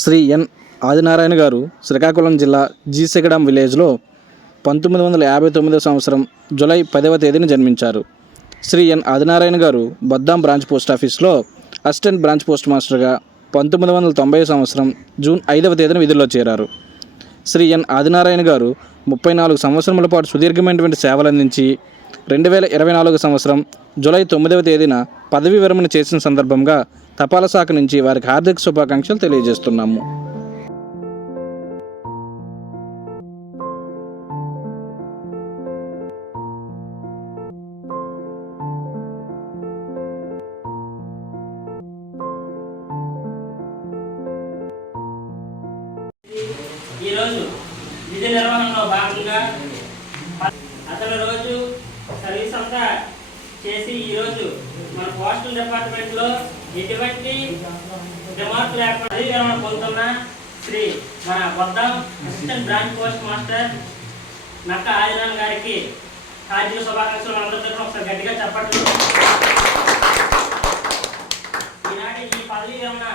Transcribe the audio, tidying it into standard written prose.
శ్రీ ఎన్ ఆదినారాయణ గారు శ్రీకాకుళం జిల్లా జీసెగడం విలేజ్లో 1959 సంవత్సరం జూలై 10వ తేదీన జన్మించారు. శ్రీ ఎన్ ఆదినారాయణ గారు బద్దాం బ్రాంచ్ పోస్ట్ ఆఫీస్లో అసిస్టెంట్ బ్రాంచ్ పోస్ట్ మాస్టర్గా 1990 సంవత్సరం జూన్ 5వ తేదీన విధుల్లో చేరారు. శ్రీ ఎన్ ఆదినారాయణ గారు 34 సంవత్సరముల పాటు సుదీర్ఘమైనటువంటి సేవలందించి 2024 సంవత్సరం జూలై 9వ తేదీన పదవీ విరమణ చేసిన సందర్భంగా తపాలా శాఖ నుంచి వారికి హార్దిక శుభాకాంక్షలు తెలియజేస్తున్నాము. ఈరోజు విధి నిర్వహణలో భాగంగా అతను రోజు సర్వీస్ అంతా చేసి ఈరోజు మన పోస్టల్ డిపార్ట్మెంట్లో ఎటువంటి రిమార్క్ లేకుండా పదవీ విరమణ పొందుతున్న శ్రీ మన బద్దాం అసిస్టెంట్ బ్రాంచ్ పోస్ట్ మాస్టర్ నక్క ఆదినారాయణ గారికి హార్దిక శుభాకాంక్షలు అందరితో ఒకసారి గట్టిగా చెప్పట్లు. ఈనాటి ఈ పదవీ విరమణ